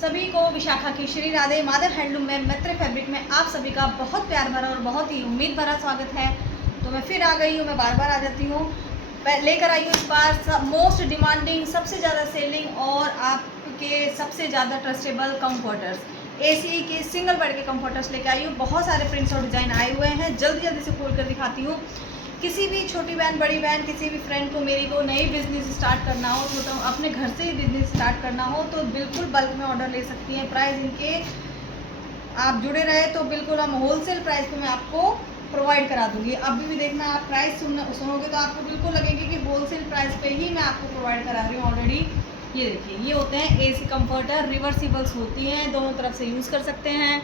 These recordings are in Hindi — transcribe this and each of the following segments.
सभी को विशाखा की श्री राधे मादर हैंडलूम में मैत्री फैब्रिक में आप सभी का बहुत प्यार भरा और बहुत ही उम्मीद भरा स्वागत है। तो मैं फिर आ गई हूँ, मैं बार बार आ जाती हूँ, लेकर आई हूँ इस बार मोस्ट डिमांडिंग, सबसे ज़्यादा सेलिंग और आपके सबसे ज़्यादा ट्रस्टेबल कंफर्टर्स, एसी के सिंगल बेड के कंफर्टर्स लेकर आई हूँ। बहुत सारे प्रिंट्स और डिज़ाइन आए हुए हैं, जल्दी जल्दी से खोल कर दिखाती हूँ। किसी भी छोटी बहन बड़ी बहन किसी भी फ्रेंड को मेरी को नई बिज़नेस स्टार्ट करना हो, छोटा अपने घर से ही बिज़नेस स्टार्ट करना हो तो बिल्कुल बल्क में ऑर्डर ले सकती हैं। प्राइस इनके आप जुड़े रहे तो बिल्कुल हम होलसेल प्राइस पे मैं आपको प्रोवाइड करा दूंगी। अभी भी देखना, आप प्राइस सुनोगे तो आपको बिल्कुल लगेगी कि होलसेल प्राइस पे ही मैं आपको प्रोवाइड करा रही हूँ ऑलरेडी। ये देखिए, ये होते हैं एसी कंफर्टर, रिवर्सिबल्स होती हैं, दोनों तरफ से यूज़ कर सकते हैं।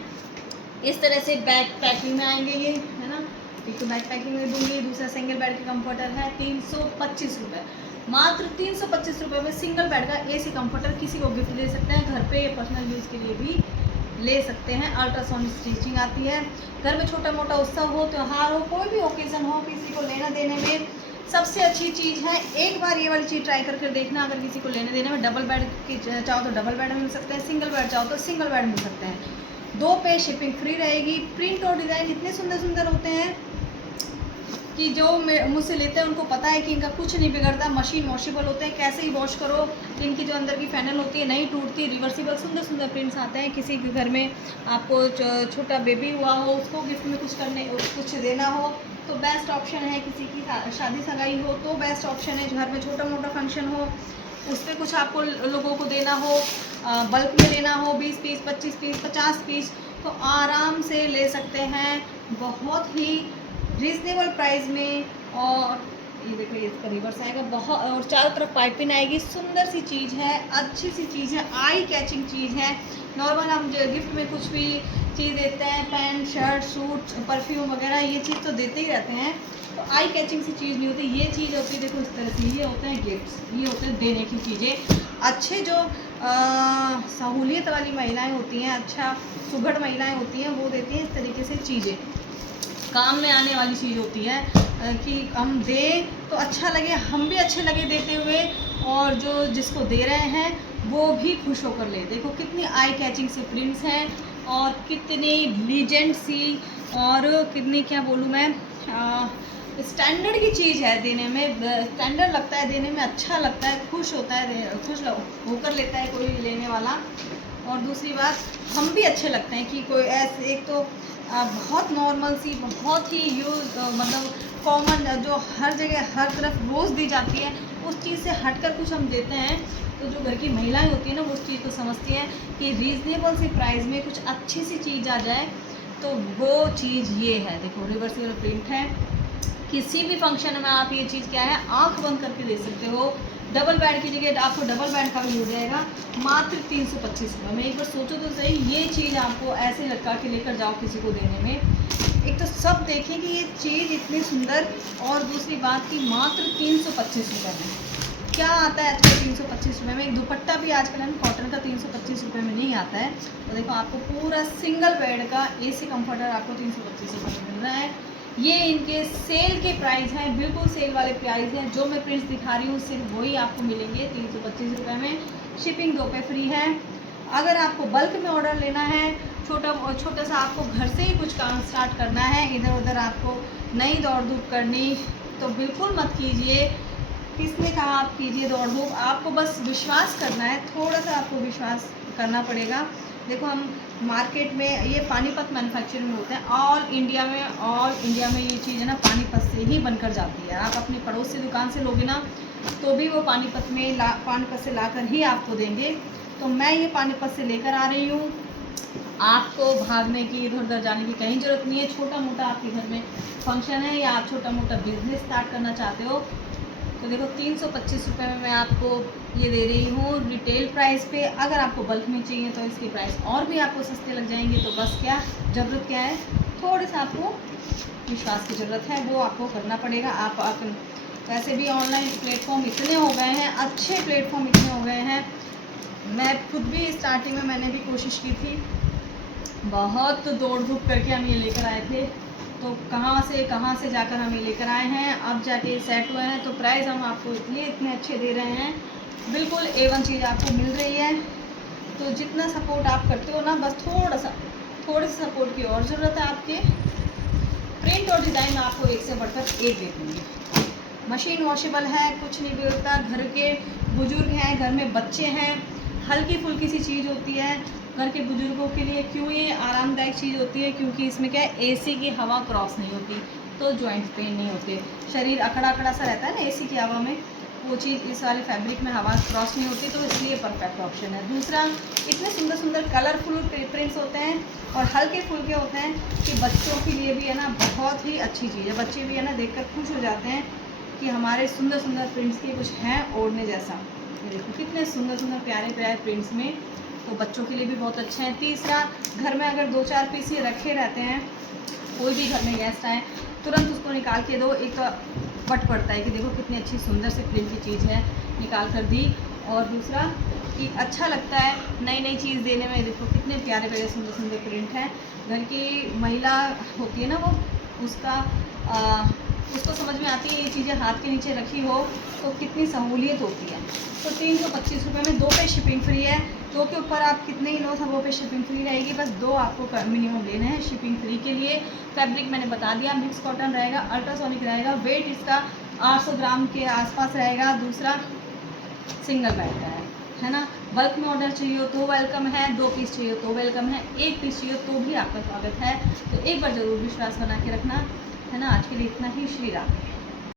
इस तरह से बैक पैकिंग में आएंगे, ये है ना, एक तो बैक पैकिंग में दूंगी, दूसरा सिंगल बेड के कंफर्टर है 325 रुपये, मात्र 325 रुपये में सिंगल बेड का एसी कंफर्टर किसी को गिफ्ट दे सकते हैं, घर पे या पर्सनल यूज़ के लिए भी ले सकते हैं। अल्ट्रासाउंड स्टिचिंग आती है। घर में छोटा मोटा उत्सव हो, त्यौहार हो, कोई भी ओकेज़न हो, किसी को लेना देने में सबसे अच्छी चीज़ है। एक बार ये वाली चीज़ ट्राई करके देखना। अगर किसी को लेने देने में डबल बेड की चाहो तो डबल बेड मिल सकते हैं, सिंगल बेड चाहो तो सिंगल बेड मिल सकते हैं। 2 पे शिपिंग फ्री रहेगी। प्रिंट और डिज़ाइन इतने सुंदर सुंदर होते हैं कि जो मुझसे लेते हैं उनको पता है कि इनका कुछ नहीं बिगड़ता, मशीन वॉशेबल होते हैं, कैसे ही वॉश करो, इनकी जो अंदर की फैनल होती है नहीं टूटती, रिवर्सिबल, सुंदर सुंदर प्रिंट्स आते हैं। किसी के घर में आपको छोटा बेबी हुआ हो, उसको गिफ्ट में कुछ देना हो तो बेस्ट ऑप्शन है। किसी की शादी सगाई हो तो बेस्ट ऑप्शन है। घर में छोटा मोटा फंक्शन हो, उस पर कुछ आपको लोगों को देना हो, बल्क में लेना हो, 20 पीस, 25 पीस, 50 पीस, तो आराम से ले सकते हैं बहुत ही रीज़नेबल प्राइस में। और ये देखो, ये इसका रिवर्स आएगा बहुत, और चारों तरफ पाइपिंग आएगी। सुंदर सी चीज़ है, अच्छी सी चीज़ है, आई कैचिंग चीज़ है। नॉर्मल हम जो गिफ्ट में कुछ भी चीज़ देते हैं, पैंट शर्ट सूट परफ्यूम वगैरह, ये चीज़ तो देते ही रहते हैं, तो आई कैचिंग सी चीज़ नहीं होती। ये चीज़ होती है, देखो इस तरह से, ये होते हैं गिफ्ट्स, ये होते हैं देने की चीज़ें। अच्छे जो सहूलियत वाली महिलाएं होती हैं, अच्छा सुघड़ महिलाएं होती हैं, वो देती हैं इस तरीके से चीज़ें, काम में आने वाली चीज़ होती है कि हम दें तो अच्छा लगे, हम भी अच्छे लगे देते हुए, और जो जिसको दे रहे हैं वो भी खुश होकर ले। देखो कितनी आई कैचिंग से प्रिंट्स हैं और कितनी लीजेंड सी, और कितनी, क्या बोलूँ मैं, स्टैंडर्ड की चीज़ है। देने में स्टैंडर्ड लगता है, देने में अच्छा लगता है, खुश होता है, खुश होकर लेता है कोई लेने वाला। और दूसरी बात, हम भी अच्छे लगते हैं कि कोई ऐसे, एक तो बहुत नॉर्मल सी, बहुत ही मतलब कॉमन, जो हर जगह हर तरफ रोज़ दी जाती है, उस चीज़ से हटकर कुछ हम देते हैं तो जो घर की महिलाएं होती हैं ना, वो उस चीज़ को समझती हैं कि रीज़नेबल सी प्राइस में कुछ अच्छी सी चीज़ आ जाए, तो वो चीज़ ये है। देखो रिवर्सिबल प्रिंट है, किसी भी फंक्शन में आप ये चीज़ क्या है, आंख बंद करके दे सकते हो। डबल बेड की जगह आपको डबल बेड का भी हो जाएगा, मात्र 325 रुपये में। एक बार सोचो तो सही, ये चीज़ आपको ऐसे लटका के लेकर जाओ किसी को देने में, एक तो सब देखें कि ये चीज़ इतनी सुंदर, और दूसरी बात कि मात्र 325 रुपये में क्या आता है आजकल। 325 रुपये में एक दुपट्टा भी आजकल है कॉटन का, 325 रुपये में नहीं आता है। तो देखो, आपको पूरा सिंगल बेड का एसी कंफर्टर आपको 325 रुपये में मिल रहा है। ये इनके सेल के प्राइस हैं, बिल्कुल सेल वाले प्राइस हैं। जो मैं प्रिंट्स दिखा रही हूँ सिर्फ वही आपको मिलेंगे 325 रुपये में। शिपिंग 2 पे फ्री है। अगर आपको बल्क में ऑर्डर लेना है, छोटा सा आपको घर से ही कुछ काम स्टार्ट करना है, इधर उधर आपको नहीं दौड़ धूप करनी, तो बिल्कुल मत कीजिए। किसने कहा आप कीजिए दौड़ धूप, आपको बस विश्वास करना है, थोड़ा सा आपको विश्वास करना पड़ेगा। देखो, हम मार्केट में ये पानीपत मैन्युफैक्चरिंग में होते हैं, ऑल इंडिया में ये चीज़ है ना, पानीपत से ही बनकर जाती है। आप अपनी पड़ोस से दुकान से लोगे ना, तो भी वो पानीपत से लाकर ही आपको देंगे। तो मैं ये पानीपत से लेकर आ रही हूँ, आपको भागने की, इधर उधर जाने की कहीं ज़रूरत नहीं है। छोटा मोटा आपके घर में फंक्शन है या आप छोटा मोटा बिजनेस स्टार्ट करना चाहते हो, तो देखो 325 रुपये में मैं आपको ये दे रही हूँ रिटेल प्राइस पे। अगर आपको बल्क में चाहिए तो इसकी प्राइस और भी आपको सस्ते लग जाएंगे। तो बस क्या ज़रूरत क्या है, थोड़े सा आपको विश्वास की ज़रूरत है, वो आपको करना पड़ेगा। आप वैसे भी ऑनलाइन प्लेटफॉर्म इतने हो गए हैं, अच्छे प्लेटफॉर्म इतने हो गए हैं। मैं खुद भी स्टार्टिंग में मैंने भी कोशिश की थी, बहुत दौड़ धूप करके हम ये लेकर आए थे, तो कहाँ से जाकर हम ये लेकर आए हैं, अब जाके सेट हुए हैं। तो प्राइस हम आपको इतने अच्छे दे रहे हैं, बिल्कुल A1 चीज़ आपको मिल रही है। तो जितना सपोर्ट आप करते हो ना, बस थोड़े से सपोर्ट की और ज़रूरत है आपके। प्रिंट और डिज़ाइन आपको एक से बढ़कर एक दे दूँगी। मशीन वॉशेबल है, कुछ नहीं बिगड़ता। घर के बुजुर्ग हैं, घर में बच्चे हैं, हल्की फुल्की सी चीज़ होती है घर के बुजुर्गों के लिए। क्यों ये आरामदायक चीज़ होती है? क्योंकि इसमें क्या है, एसी की हवा क्रॉस नहीं होती, तो जॉइंट्स पेन नहीं होते। शरीर अकड़ा अकड़ा सा रहता है ना एसी की हवा में, वो चीज़ इस वाले फैब्रिक में हवा क्रॉस नहीं होती, तो इसलिए परफेक्ट ऑप्शन है। दूसरा, इतने सुंदर सुंदर कलरफुल प्रिंट्स होते हैं और हल्के फुल्के होते हैं कि बच्चों के लिए भी है ना बहुत ही अच्छी चीज़ है। बच्चे भी है ना देखकर खुश हो जाते हैं कि हमारे सुंदर सुंदर प्रिंट्स के कुछ हैं ओढ़ने जैसा। ये देखो कितने सुंदर सुंदर प्यारे प्यारे प्रिंट्स में, तो बच्चों के लिए भी बहुत अच्छे हैं। तीसरा, घर में अगर 2-4 पीस ये रखे रहते हैं, कोई भी घर में गेस्ट आए तुरंत उसको निकाल के दो, एक वट पड़ता है कि देखो कितनी अच्छी सुंदर सी प्रिंट की चीज़ है, निकाल कर दी। और दूसरा कि अच्छा लगता है नई नई चीज़ देने में। देखो कितने प्यारे प्यारे सुंदर सुंदर प्रिंट हैं। घर की महिला होती है ना, वो उसको समझ में आती है ये चीज़ें हाथ के नीचे रखी हो तो कितनी सहूलियत होती है। तो 325 रुपये में 2 पे शिपिंग फ्री है। 2 के ऊपर आप कितने ही लो, सबों पे शिपिंग फ्री रहेगी। बस 2 आपको मिनिमम लेने हैं शिपिंग फ्री के लिए। फैब्रिक मैंने बता दिया, मिक्स कॉटन रहेगा, अल्ट्रासोनिक रहेगा, वेट इसका 800 ग्राम के आसपास रहेगा। दूसरा, सिंगल बेड का है ना। बल्क में ऑर्डर चाहिए हो तो वेलकम है, 2 पीस चाहिए तो वेलकम है, 1 पीस चाहिए तो भी आपका स्वागत है। तो एक बार ज़रूर विश्वास बना के रखना, है ना। आज के लिए इतना ही। श्री राम।